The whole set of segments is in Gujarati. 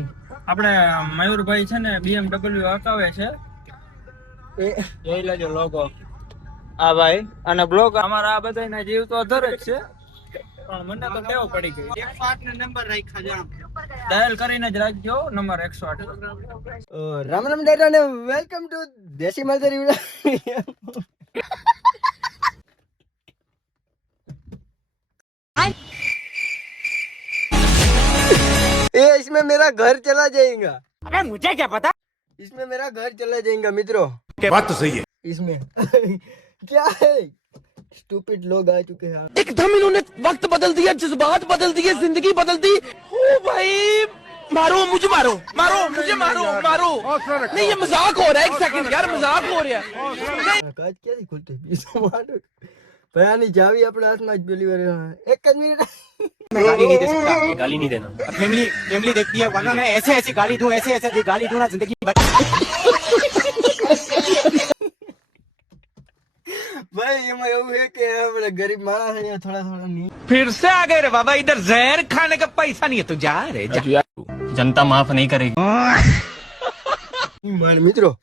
આપણે મયુરભાઈ છે ને BMW હકાવે છે એ જોઈ લેજો લોગો આ ભાઈ અને બ્લોગ અમારા આ બધાના જીવ તો અધર જ છે પણ મને તો ટેવ પડી ગઈ 108 ને નંબર રાખ્યા જામ ડાયલ કરીને જ રાખજો નંબર 108 રામ રામ ડેટા ને વેલકમ ટુ દેશી મલતરી ये इसमें मेरा घर चला जाएगा। अरे मुझे क्या पता, इसमें मेरा घर चला जाएगा मित्रों। बात तो सही है। इसमें क्या है स्टूपिड लोग आ चुके हैं। एकदम इन्होंने वक्त बदल दिया, जज्बात बदल दिए, जिंदगी बदल दी। ओ भाई मारो मुझे, मारो मारो मुझे, मारो मारो। नहीं ये मजाक हो रहा है, एक सेकंड यार, मजाक हो रहा है। काज क्या नहीं खुलते भैया नहीं जावी अपने हाथ में पहली बार एक मिनट मैं गाली नहीं दे सकता, गाली नहीं देना। फैमिली फैमिली देखती है, वरना मैं ऐसे ऐसे गाली दूं, ऐसे ऐसे गाली दूं ना जिंदगी भाई ये मैं એવું है કે આપણે ગરીબ માણસ છે થોડા થોડા नहीं फिर से आ गए रे बाबा, इधर जहर खाने का पैसा नहीं है, तू जा रे जा। जनता माफ नहीं करेगी। मार मित्रों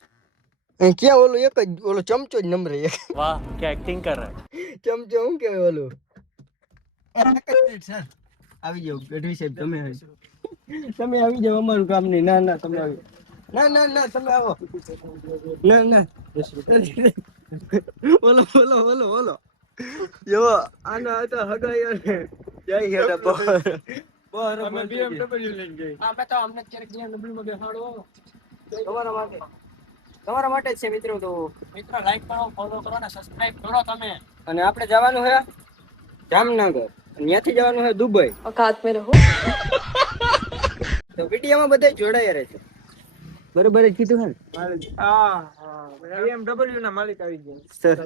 क्या बोलो एक बोलो चमचो જ નંબર એક वाह क्या एक्टिंग कर रहा है। ચમચો હું કે બોલો સર આવી જાવ ગઢવી સાહેબ તમે આવી જાવ અમારું કામ નહીં ના ના તમે આવી ના ના ના તમે આવો ના ના બોલો બોલો બોલો બોલો જો આના હતા હગાઈ અને જય હેડા બહાર અમે BMW લઈને ગઈ હા બતાવો અમને ક્યારેક BMW માં બેહાડો તમારા માટે જ છે મિત્રો તો મિત્રો લાઈક કરો ફોલો કરો અને સબસ્ક્રાઇબ કરો તમે અને આપણે જવાનું છે જામનગર ત્યાંથી જવાનું છે દુબઈ औकात में रहो તો વિડીયોમાં બધા જોડાયા રહે છે બરોબર જ કીધું હે હા BMW ના માલિક આવી ગયા સર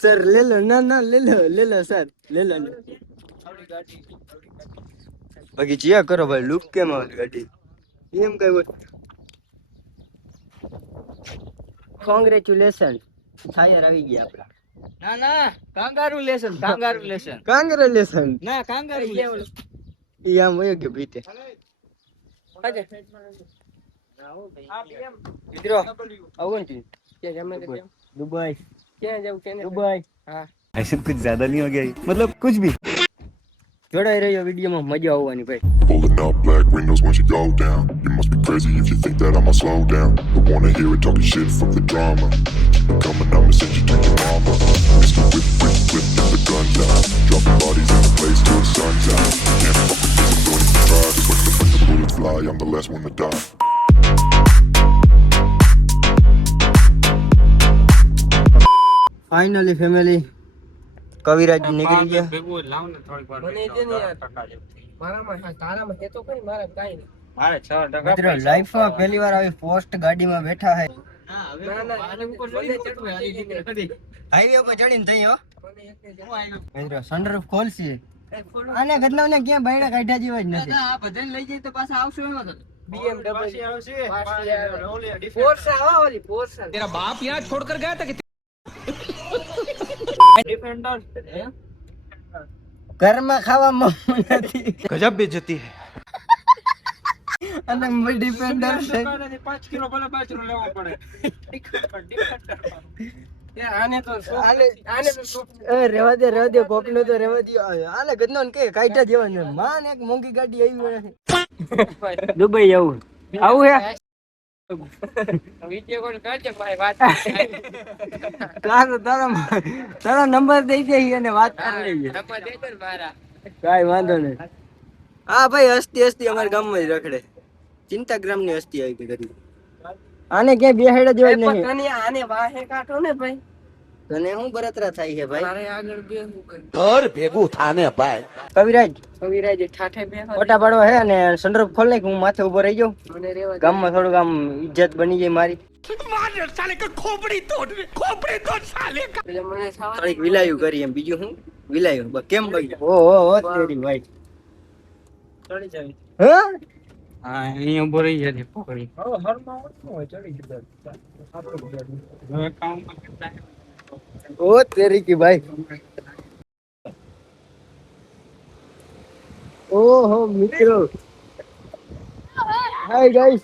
સર લે લો ના ના લે લો સર લે લો બાકી ચિયા કરો ભાઈ લુક કેમ આવે ગાડી એમ કઈ હોય કોંગ્રેચ્યુલેશન ટાયર આવી ગયા આપડા ના ના કાંગારુલેશન ના કાંગારુલેશન ઈ આમ વયો ગયો ભીતે મિત્રો આવો ને કે જમે દુબઈ ક્યાં જાવ કે દુબઈ હા ऐसे कुछ ज्यादा नहीं हो गया, मतलब कुछ भी। જોડાઈ રહ્યો વિડીયોમાં મજા આવવાની ભાઈ Pulling up black windows once you go down. You must be crazy if you think that I'ma slow down. Don't wanna hear it talking shit from the drama. Keep it coming, I'ma send you to your mama. Mr. Whip, whip, whip, get the guns out. Dropping bodies in the place till the sun's out. Can't fuck with this, I'm going to try. Just when the bullets fly, I'm the last one to die. Finally family Kaviraj નીકળી ગયા ભેગું લાવ ને થોડીક વાર મને દે ને યાર મારામાં તારામાં હે તો કઈ મારા કાઈ નહીં મારે 6% મિત્રો લાઈફમાં પહેલી વાર આવી પોસ્ટ ગાડીમાં બેઠા હે ના હવે આને ઉપર લઈ ચડવે આલી દીકરી ખડી હાઈવે ઉપર ચડીને થઈ હો મિત્રો સનરૂફ ખોલસી આને ગદલાવને ક્યાં બાયડા કાઢ્યા જેવા જ નથી આ બધાને લઈ જઈ તો પાછા આવશે એમાં તો BMW આવશે ફોર્સા આવા ઓલી ફોર્સા तेरा बाप यहाँ छोड़कर गया था कि ડિફેન્ડર ઘરમાં ખાવામાં નથી गजब बेइज्जती है। અને ડિફેન્ડર છે 5 કિલો ભલે બાજરો લેવો પડે આને તો રેવા દે કોકનો તો રેવા દે આને ગદનો ને કે કાઈટા જેવા ને માન એક મોંઘી ગાડી આવી હોય દુબઈ જવું આવું હે વિડિયો કોલ કરજે ભાઈ વાત તારો નંબર દઈ દે અને વાત કરી લઈએ નંબર દે દે મારા કાઈ વાંધો નહીં હા ભાઈ હસ્તી અમારા ગામમાં જ રખડે ચિંતાગ્રામ ની હસ્તી આવી ગઈ આને ક્યાં બેહેડા જેવા જ નહીં તને આને વાહે કાઢો ને ભાઈ તને હું બરતરા થાય છે ભાઈ મારે આગળ બે હું કરી घर भेगू थाने भाई। કવિરાજ કવિરાજ ઠાઠે બે ફોટા પાડવા હે અને સનરૂફ ખોલ નાખ હું માથે ઉભો રહી જાઉં મને રેવા ગામમાં થોડુંક આમ ઇજ્જત બની જાય મારી साले का खोपड़ी तोड़ साले का। એટલે મને ખાવા થોડીક વિલાયું કરી એમ બીજું હું વિલાયું કેમ બગી ઓ તેરી ભાઈ ચડી જાય હે હા અહીં ઉભો રહી જાય પકડી હવે હરમાં ઓછું હોય ચડી જતા હવે કામ કરતા ઓ તેરી કી ભાઈ ઓહો મિત્રો હાય ગાઈસ.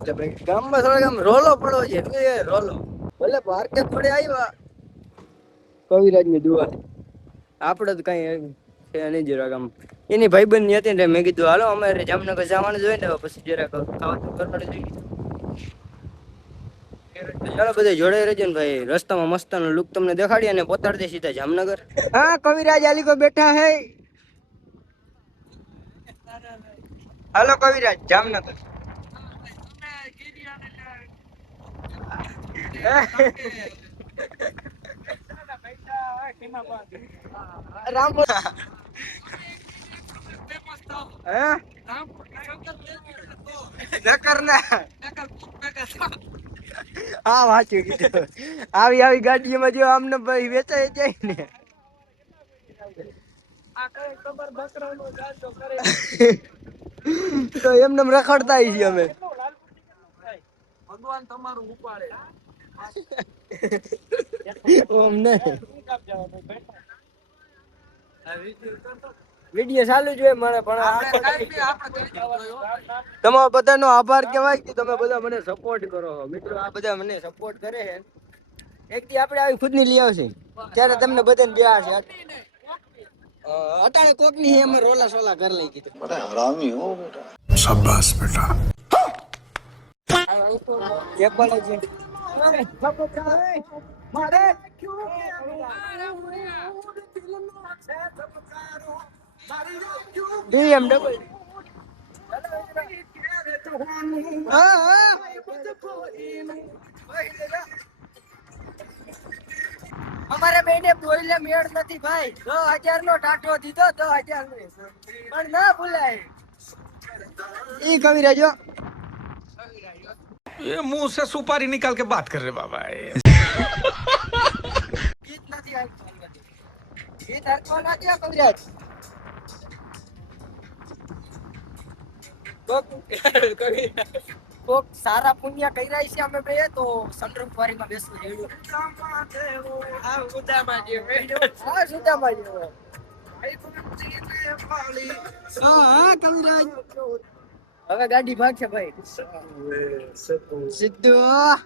એટલે ભાઈ ગામમાં થોડા ગામ રોલો પડવો છે એટલે એ રોલો ભલે પાર્કે પડે આવ્યા કવિરાજની દુઆ આપણે તો કઈ છે નહીં જરાક આમ એની ભાઈબંધ ની હતી ને મેં કીધું હાલો અમારે જામનગર જવાનું જોઈએ ને પછી જરાક ખાવાનું કરવાનું જોઈએ. ચાલો બધા જોડે રહેજો ને ભાઈ રસ્તામાં મસ્તાનો લુક તમને દેખાડી અને પહોંચાડી દે સીધા જામનગર. હા કવિરાજ આલી કો બેઠા હે. હાલો કવિરાજ જામનગર. રામ હા વાંચ્યું કીધું આવી આવી ગાડીઓમાં જો આમને ભાઈ વેચાઈ જાય ને તો એમને રખડતા છીએ અમે. ભગવાન તમારું ઉપાડે વિડીયો ચાલુ જોઈએ મને પણ તમારા બધાનો આભાર કહેવાય કે તમે બધા મને સપોર્ટ કરો મિત્રો. આ બધા મને સપોર્ટ કરે છે. એક દી આપણે આવી ખુદ ની લઈ આવશે ત્યારે તમને બધાને બે છે અટાણે કોક ની અમે રોલા સોલા ઘર લઈ કીધું. હરામી હો બેટા. શાબાશ બેટા. કેબલ છે મારે BMW અમારે બેને બોલે મેળ નથી ભાઈ. 10,000 નો ટાટો દીધો 10,000 નો પણ ના ભૂલાય. ઈ કવિરાજો ये मुंह से सुपारी निकाल के बात कर रहे बाबा. ગીત નથી આવ્યું. ગીત હાથમાં ના દે કવિરાજ. કોક સારા પુણ્ય કર્યા છે અમે બે તો સનરૂફ વારીમાં બેસવું જોયું. આ સુદામા જેવો. હા સુદામા જેવો. હા કવિરાજ હવે ગાડી ભાગશે ભાઈ સીધું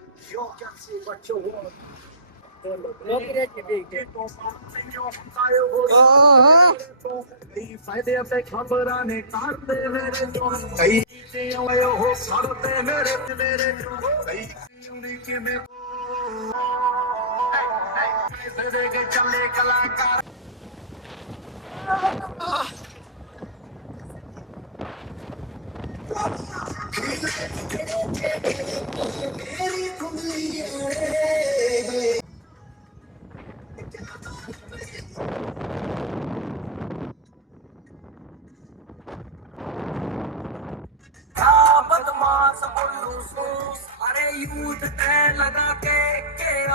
बदमाश बोलूं सू सारे यूथ ते लगा के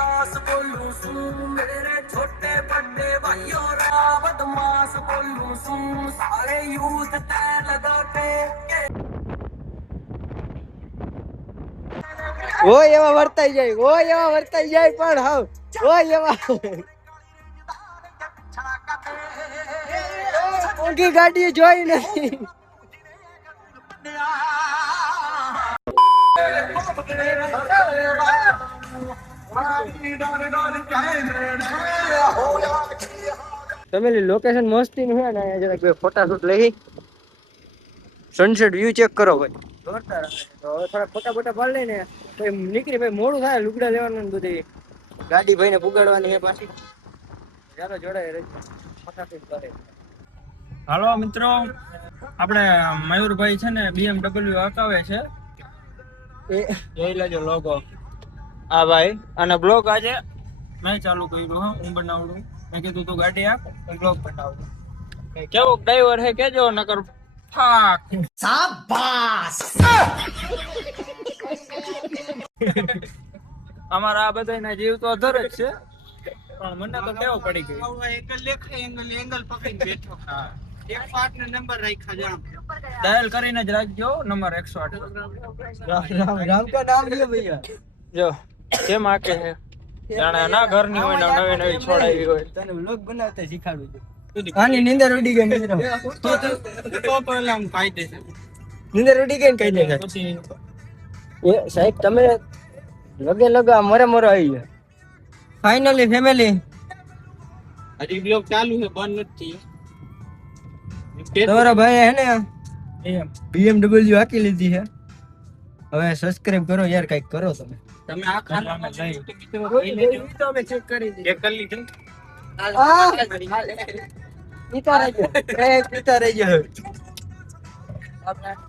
आस बोलूं सू मेरे छोटे बड़े भाइयों रा बदमाश बोलूं सू सारे यूथ ते लगा के ઓય એવા વર્તાઈ જાય પણ હાવ ઓય એવા ઓકી ગાડી જોઈ નથી. તમે લોકેશન મસ્તી નું છે ને જરાક બે ફોટાશૂટ લઈ સનસેટ વ્યૂ ચેક કરો ભાઈ જોરદાર. તો હવે થોડા ફોટા બોટા પાડ લઈને પછી નીકળી ભાઈ મોડું થાય લુગડા લેવાનું ને બધી ગાડી ભાઈને પુગાડવાની છે પાછી. ચાલો જોડાય ફોટાશૂટ કરે. હાલો મિત્રો આપણે મયુરભાઈ છે ને BMW હકાવે છે એ જોઈ લેજો લોગો. આ ભાઈ અને બ્લોગ આજે મેં ચાલુ કર્યું. હા હું બનાવડું. મેં કીધું તું ગાડી આપ બ્લોગ બનાવડું. કેવો ડ્રાઈવર હે કેજો નકર ફાક. શાબાશ. અમારા આ બધાના જીવ તો અધર જ છે પણ મને તો કેવો પડી ગયો. એંગલ પકડીને બેઠો. હા 108 ને નંબર રાખ્યા જામ ડાયલ કરીને જ રાખજો નંબર 108. રામ કા નામ લ્યો ભૈયા. જો કેમ આકે છે જાણે ના ઘરની હોય ને નવી નવી છોડાવી હોય. તને વ્લોગ બનાવતા શીખાડું છું. આની નીંદર ઉડી ગઈ મિત્રો. તો એલા હું કાઈ દે છે. નીંદર ઉડી ગઈ ને કઈ નહીં પછી એ સાહેબ તમે લગે લગા મરે મરો આવી ગયા ફાઇનલી ફેમિલી હજી બ્લોગ ચાલુ છે બંધ નથી તમારા ભાઈ હે ને એમ BMW હાકી લીધી છે હવે સબસ્ક્રાઇબ કરો યાર કઈક કરો તમે તમે આ ખાના તો અમે ચેક કરી દીધું ચેક કરી લીધું પીતા રહેજો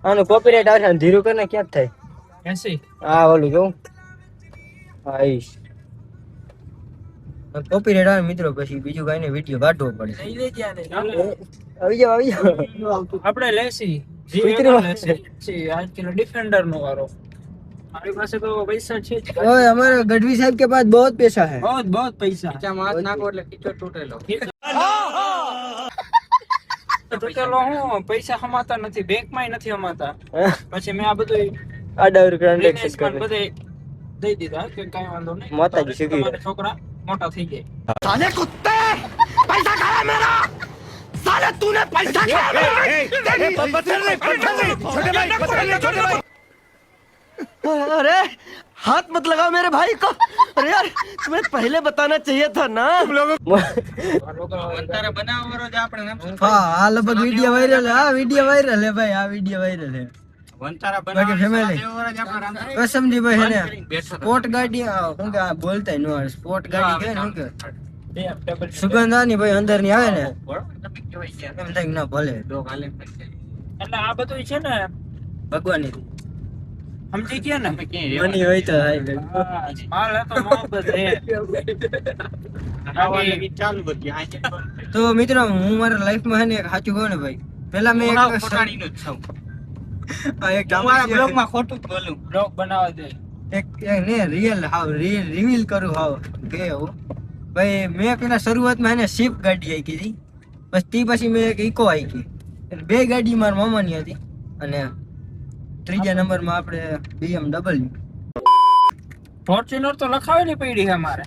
આનું કોપીરાઈટ આવશે ને ધીરું કરીને ક્યાં થાય 80 હા ઓલું કેવું આઈશ કોપીરાઈટ આવે મિત્રો પછી બીજું કઈ ને વિડીયો કાઢવો પડે આવી જાવ આપણે લેસી આજ કિલો ડિફેન્ડર નો વારો મારી પાસે તો પૈસા છે જ ओए हमारे गढ़वी साहब के पास बहुत पैसा है बहुत बहुत पैसा क्या मात नाखो એટલે કીચો તૂટેલો તૂટેલો હું પૈસા હમાતા નથી બેંક માં નથી હમાતા પછી મેં આ બધું आधा ट्रांजेक्शन कर બધે દઈ દીધા કે કાઈ વાંધો નહીં માતાજી શીખી તમારા છોકરા મોટા થઈ ગયા साले कुत्ते पैसा खाया मेरा साले तूने पैसा खाया अरे हाथ मत लगाओ मेरे भाई को अरे यार तुम्हें पहले बताना चाहिए था ना અંતરે બનાવવાનો જ આપણે નામ हाँ आ लगभग वीडियो वायरल है हाँ वीडियो वायरल है भाई हाँ वीडियो वायरल है વંતારા બાકી family. બનાવવાનો જ આપણે નામ कसमजी भाई है ना બેઠો स्पोर्ट गाड़ी શું કે બોલતા નો સ્પોર્ટ ગાડી કે શું કે BMW સુગંધ આની ભાઈ અંદર ની આવે ને તમે કેવાય ગયા એમ થાય કે ના ભલે ડોગ હાલે એટલે આ બધું છે ને ભગવાન ની સમજી ગયા ને મની હોય તો થાય માલ હતો મોહબ્બત હે ચાલુ બધી તો મિત્રો હું મારા લાઈફ માં હે ને એક સાચું કહું ને ભાઈ પેલા મેં એક ખોટાડીનો જ છું આ એક તમારા બ્લોગ માં ખોટું જ બોલું બ્લોગ બનાવવા દે એક ને રિયલ હાવ રિવીલ કરું હાવ કે હું ભાઈ મેં પેલા શરૂઆતમાં એને સ્વિફ્ટ ગાડી આઈ કીધી બસ તી પછી મેં એક ઇકો આઈ કી એટલે બે ગાડી મારા મામાની હતી અને ત્રીજા નંબરમાં આપણે BMW ફોર્ચ્યુનર તો લખાવેલી પડી છે મારે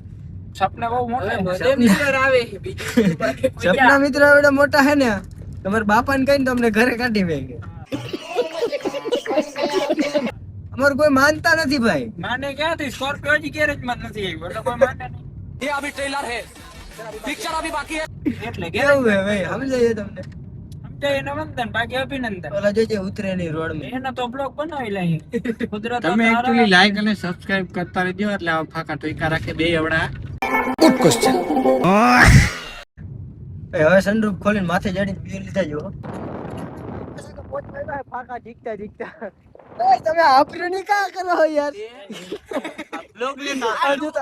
સપના બહુ મોટા આવે સપના મિત્ર એવડા મોટા હે ને તમારા બાપાને કહીને તમને ઘરે કાઢી વેગે અમાર કોઈ માનતા નથી ભાઈ માને ક્યાંથી સ્કોર્પિયો હજી ગેરેજ માં નથી આવ્યો એટલે કોઈ માને નહીં ये अभी ट्रेलर है पिक्चर अभी बाकी है એટલે કેવું હે ભાઈ સમજાય તમને સમજાય એને વંદન બાકી અભિનંદન ઓલા જોજે ઉતરે નહીં રોડ માં એના તો બ્લોગ બનાવી લઈ કુદરત તમે એકચ્યુઅલી લાઈક અને સબસ્ક્રાઇબ કરતા રહેજો એટલે આ ફાકા ટોઈકા રાખે બે એવડા હવે સનરૂફ ખોલીને માથે ચડીને પી લીધા જો ફાકા ઢીકતા ઢીકતા તમે આપણો ની કા કરો યાર બ્લોગ લેના આજુ તો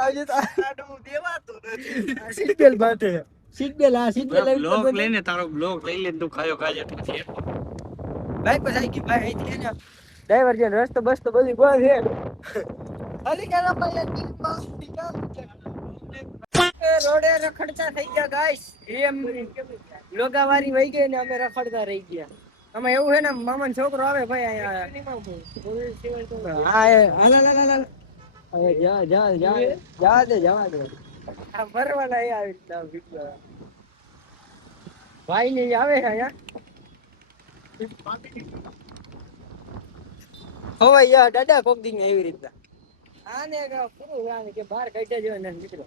સીટ બેલ્ટ બાંધે સીટ બેલ્ટ હા સીટ બેલ્ટ બ્લોગ લઈને તારો બ્લોગ લઈ લે તું ખાયો કાજે પછી બાઈક પર આવી ગઈ ભાઈ અહીંથી ને ડ્રાઈવર જે રસ્તો બસ તો બધી બંધ છે અલી કાના ભાઈ રોડે રખડતા થઈ ગયા ગાઈસ એમ લોગાવારી વહી ગઈ ને અમે રખડતા રહી ગયા અમે એવું હે ને મામાનો છોકરો આવે ભાઈ અહીંયા હા હાલ જા દે આ ભરવાના એ આવી રીતના વિડિયો ભાઈ ને આવે છે અહીંયા હવે યાર દાદા કોક દી એવી રીતના આને પૂરું આને કે બહાર કાઢ્યા જો ને મિત્રો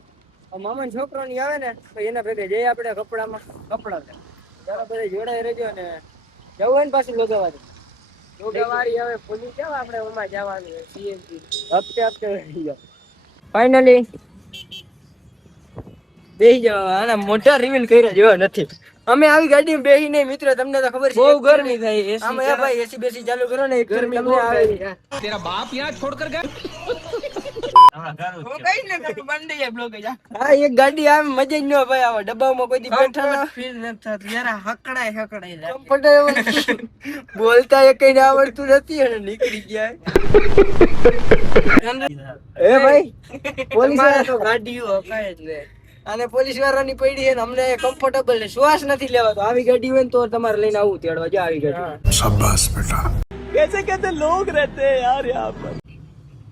મામાનો છોકરો ની આવે ને તો એના ભેગે જઈએ આપણે કપડા જરા બધા જોડાઈ રહેજો ને જવું હોય ને પાછું લોગાવારી હવે ભૂલી જાવ આપણે ઓમાં જવાનું સીએનજી હપ્તે રહી જાવ ફાઇનલી બેહી જાવ આના મોટા રિવીલ કર્યા જેવા નથી અમે આવી ગાડીમાં બેહી નહીં મિત્રો તમને તો ખબર છે બહુ ગરમી થાય આમાં એ ભાઈ એસી બેસી ચાલુ કરો ને ગરમી તમને આવે तेरा बाप यहाँ छोड़कर गया હા એક ગાડી આમ મજા જ ન ભાઈ આવે ડબ્બામાં કોઈ દી બેઠા ફીલ ન થતું યાર હકડાય કમ્ફર્ટેબલ બોલતા એ કઈ આવડતું નથી અને નીકળી ગયા એ ભાઈ પોલીસ વાળા તો ગાડીઓ હકાય જ ને અને પોલીસ વાળાની પડી છે ને અમને કમ્ફર્ટેબલ ને શ્વાસ નથી લેવાતો આવી ગાડી હોય ને તો તમારે લઈને આવું તેડવા જો આવી ગાડી शाबाश बेटा कैसे कैसे लोग रहते हैं यार यहाँ पर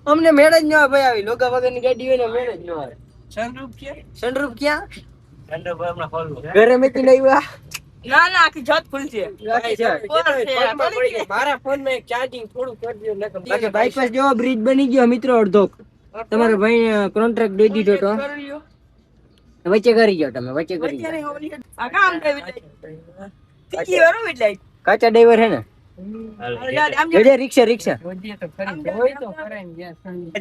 અમને મેળ જ ન આવે ભાઈ આવી લોગા વગરની ગાડી હોય ને મેળ જ ન આવે સનરૂફ કે સનરૂફ ક્યાં ઠંડો પર હમણાં ખોલવું ઘરે મેકીને આવ્યા ના ના આખી છત ફૂલ છે આખી છત. પગમાં પડી જાય. મારા ફોનમાં એક ચાર્જિંગ થોડું કરજો બાકી બાયપાસ જેવો બ્રિજ બની ગયો મિત્રો અડધો તમારા ભાઈ કોન્ટ્રાક્ટ દઈ દીધો તો વચ્ચે કરી ગયો તમે વચ્ચે કરી અત્યારે ગયો હોલી આ કામ થાય એટલે તીકી વાળો એટલે કાચા ડ્રાઈવર હે ને આમ જોજે રિક્ષા રિક્ષા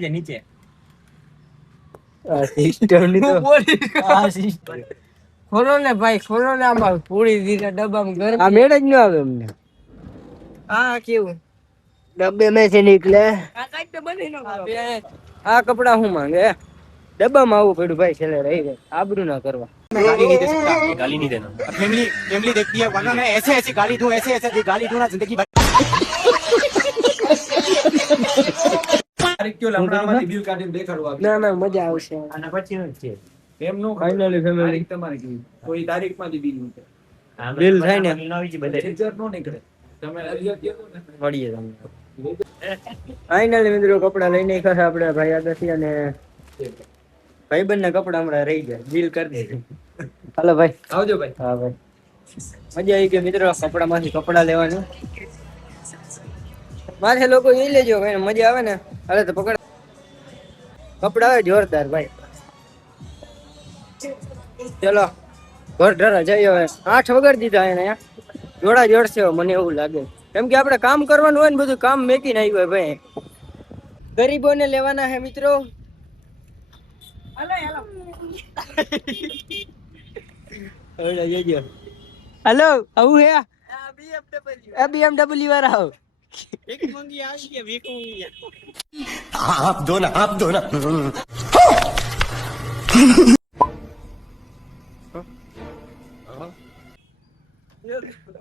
નીચે આ સિસ્ટમ ની તો આ સિસ્ટમ ખોલો ને ભાઈ ખોલો ને આમાં પૂરી દીધા ડબ્બામાં ગરમ આ મેળ જ ન આવે અમને આ કેવું ડબ્બે में से निकले આ કાઈ તો બની ન આ કપડા હું માંગે ડબ્બામાં આવું પડ્યું ભાઈ છેલ્લે રહી જાય આબરૂ ના કરવા गाली नहीं दे सकता, गाली नहीं देना। फैमिली फैमिली देखती है, वरना मैं ऐसे ऐसे गाली दूं, ऐसे ऐसे गाली दूं ना जिंदगी भर। બિલ કાઢીને દેખાડવા ના ના મજા આવશે અને પછી છે એમ નો ફાઇનલી ફેમિલી તારીખ તમારે કેવી કોઈ તારીખમાંથી બિલ ઉતરે બિલ થાય ને ટીચર નો નીકળે તમે અલિયા કીધું ને મળીએ તમને ફાઇનલી મિત્રો કપડા લઈને ખરા આપણે ભાઈ આગળથી અને ભાઈબંધ ના કપડા હમણાં રહી જાય બિલ કરી દે હાલો ભાઈ આવજો ભાઈ હા ભાઈ મજા આવી ગઈ મિત્રો કપડામાંથી કપડા લેવાનું મારે લોકો એ લેજો ભાઈ મજા આવે ને હાલે તો પકડ કપડા આવે જોરદાર ભાઈ ચલો ઘર ઢરા જઈએ હવે 8 વગર દીધા એને જોડા જોડશે મને એવું લાગે કેમ કે આપણે કામ કરવાનું હોય ને બધું કામ મેકીને આવ્યું હોય ભાઈ ગરીબોને લેવાના હે મિત્રો હેલો આવું હે આ BMW વાળા આવો आप दो ना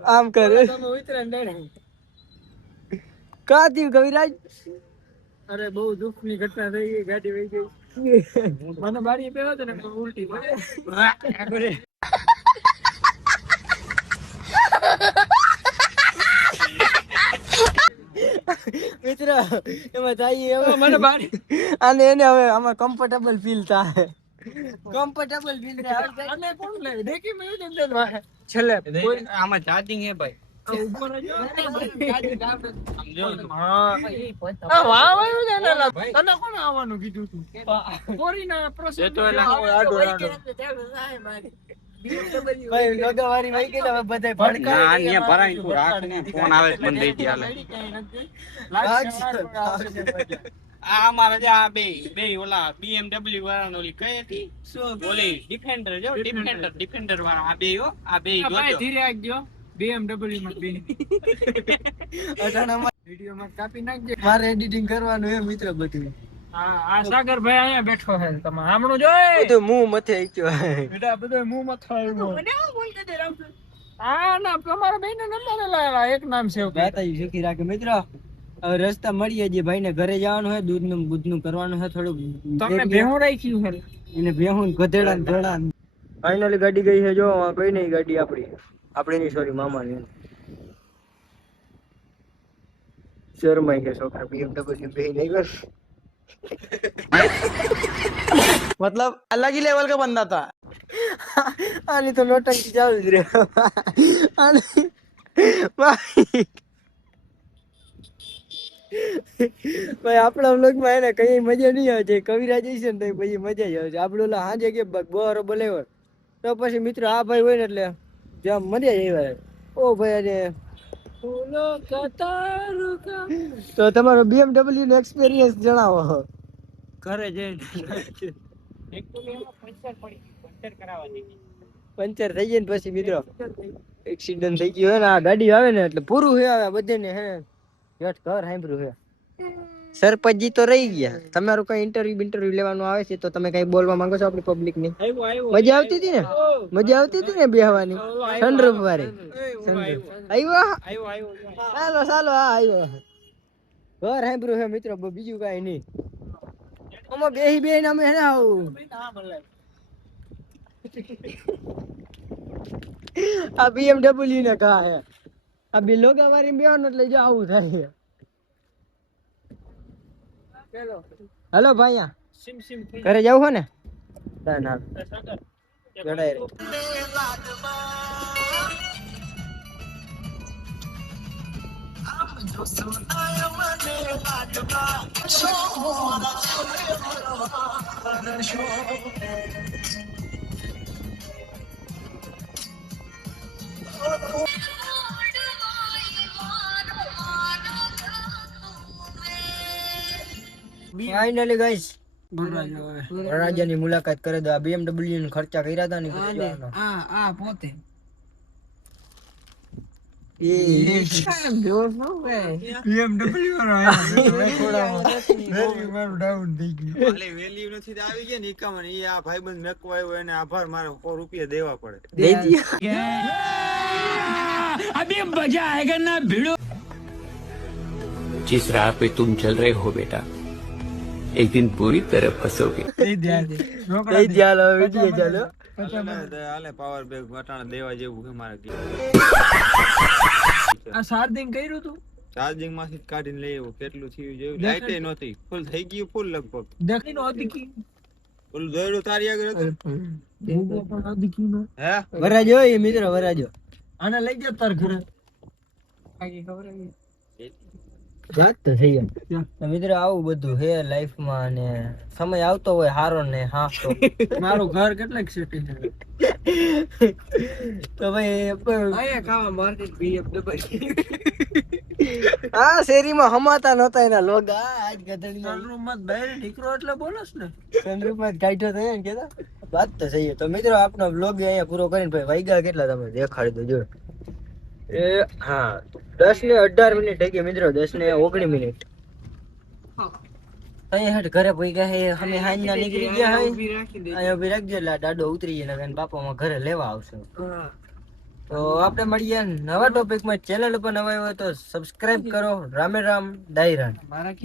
આમ કરે કા થયું કવિરાજ અરે બહુ દુઃખ ની ઘટના થઈ ગઈ ગાડી વહી ગઈ મને બારી પેલો તો ને ઉલટી પડે મિત્ર એમાં થાય એવું મને બારી અને એને હવે આમાં કમ્ફર્ટેબલ ફીલ થાય કમ્ફર્ટેબલ ફીલ થાય અને કોણ લે દેખી મેં જમ છેલ્લે આમાં ચાર્જિંગ હે ભાઈ ઉભો રહેજો વાહ વાહ તને કોણ આવવાનું કીધું તું કોરીના પ્રોસેસ ભાઈ લગાવારી વઈ ગઈ હવે બધાય ભડકા ના અહીંયા ભરાઈ તું રાખ ને ફોન આવે બંધ થઈ ગયા આ અમારા જે આ બે ઓલા BMW વાળાનો ઓલી કઈ હતી ઓલી ડિફેન્ડર જો ડિફેન્ડર વાળા આ બે જોજો ધીરે આગજો BMW માં બે અટાણામાં વિડિયોમાં કાપી નાખજે મારે એડિટિંગ કરવાનું હે મિત્ર બધું આ સાગરભાઈ અહીંયા બેઠો છે તમે આમણું જોઈ બધું મું મથે આક્યો બેટા બધો મું માં થયો મને હું બોલતો તે રામ આ ના તમારા બેન નંબર લાયા એક નામ સેવ માતાજી સુખી રાખે મિત્ર હવે રસ્તા મળીએ જે ભાઈને ઘરે જવાનું હોય દૂધનું બૂધનું કરવાનું છે થોડું તમને ભેહું રાખ્યું છે એને ભેહું ગધેડા ને ધોળા ફાઇનલી ગાડી ગઈ છે જો કઈ નહીં ગાડી આપણી ની સોરી મામાની શરમાઈ ગયા છોકરા BMW બે નહીં બસ मतलब अलग ही लेवल का बंदा था આની તો નોટંકી ચાલુ જ રહે આની ભાઈ આપણા વ્લોગમાં એને કઈ મજા નહીં આવે છે કવિરાજ છે ને તો પછી મજા જ આવે છે આપણું ઓલા હાજે કે બોરો બોલાવ્યો તો પછી મિત્રો આ ભાઈ હોય ને એટલે જ્યાં મજા જ આવે ઓ ભાઈ અને તો તમારો BMW નો એક્સપિરિયન્સ જણાવો ઘરે જઈને પંચર થઈ જાય ને પછી મિત્રો એક્સિડન્ટ થઈ ગયો ને આ ગાડી આવે ને એટલે પૂરું હે આવે બધાને હે હેઠ ઘર સાંભળ્યું હે સરપંચજી તો રહી ગયા તમારું કઈ ઇન્ટરવ્યુ લેવાનું આવે છે તો તમે કઈ બોલવા માંગો છો આપણી પબ્લિક ની મજા આવતી હતી ને બેહવાની સનરૂફ વાળી આવ્યો ચાલો હા આવ્યો ઘર સાંભળ્યું હે મિત્રો બીજું કઈ નહીં આમાં બેહી અમે હે ને આવું આ BMW ને કા હે આ બે લોગા વાળી બેવાનું એટલે જો આવું થાય હેલો ભાઈ ઘરે જવું હો ને ના જડાય રે ફાઇનલી ગાઈસ વરરાજો હવે. વરરાજાની મુલાકાત કરે તો આ BMW ના ખર્ચા કર્યા હતા ને આ પોતે એ BMW વાળો આયા. મારું ડાઉન થઈ ગયું. ખાલી વેલ્યુ નથી તો આવી ગયા ને એકામાં એ આ ભાઈબંધ મેકવો આવ્યો એને આભાર મારે 100 રૂપિયા દેવા પડે. દઈ દીધા. जिस राह पे तुम चल रहे हो बेटा एक दिन पूरी तरह फंसोगे દઈ દે. દઈ ચાલો વિડીયો ચાલો. હાલે પાવર બેગ વટાણા દેવા જેવું છે મારે. આ ચાર્જિંગ કર્યું તું ચાર્જિંગ માંથી જ કાઢીને લઈ આવ્યો. કેટલું થયું જોયું? લાઈટ નહોતી, ફૂલ થઈ ગયું, ફૂલ લગભગ. દેખી નો અધિકી ઓલું દોયડું તારી આગળ હતું. પણ અધિકી નો હે વરરાજો એ મિત્ર વરરાજો આને લઈ જા તાર ઘરે બાકી ખબર આવી વાત તો થઈ ગઈ. તો મિત્રો આવું બધું હે લાઈફમાં અને સમય આવતો હોય હારો ને હા તો મારું ઘર કેટલાક સિટી છે તો ભાઈ અહીંયા ખાવા માર્કેટ BMW આ શેરીમાં હમાતા નહોતા એના લોગા આજ ગધડીમાં સનરૂમ માં બહાર નીકળો એટલે બોલસ ને સંદર્ભમાં જ કાઢ્યો થયો ને કેતા વાત તો સહી છે. તો મિત્રો આપનો બ્લોગ અહીંયા પૂરો કરીને ભાઈ વાગ્યા કેટલા તમે દેખાડી દો જો એ હા 10:18 થઈ ગઈ મિત્રો 10:19 અહીંયા હેઠ ઘરે પોઈ ગયા હે અમે હાંજના નીકળી ગયા હે અહીંયા ઉભી રાખજો એટલે આ દાડો ઉતરી જાય ને બાપામાં ઘરે લેવા આવશે. તો આપણે મળીએ નવા ટોપિકમાં. ચેનલ ઉપર નવા હોય તો સબસ્ક્રાઇબ કરો. રામે રામ ડાયરા. મારા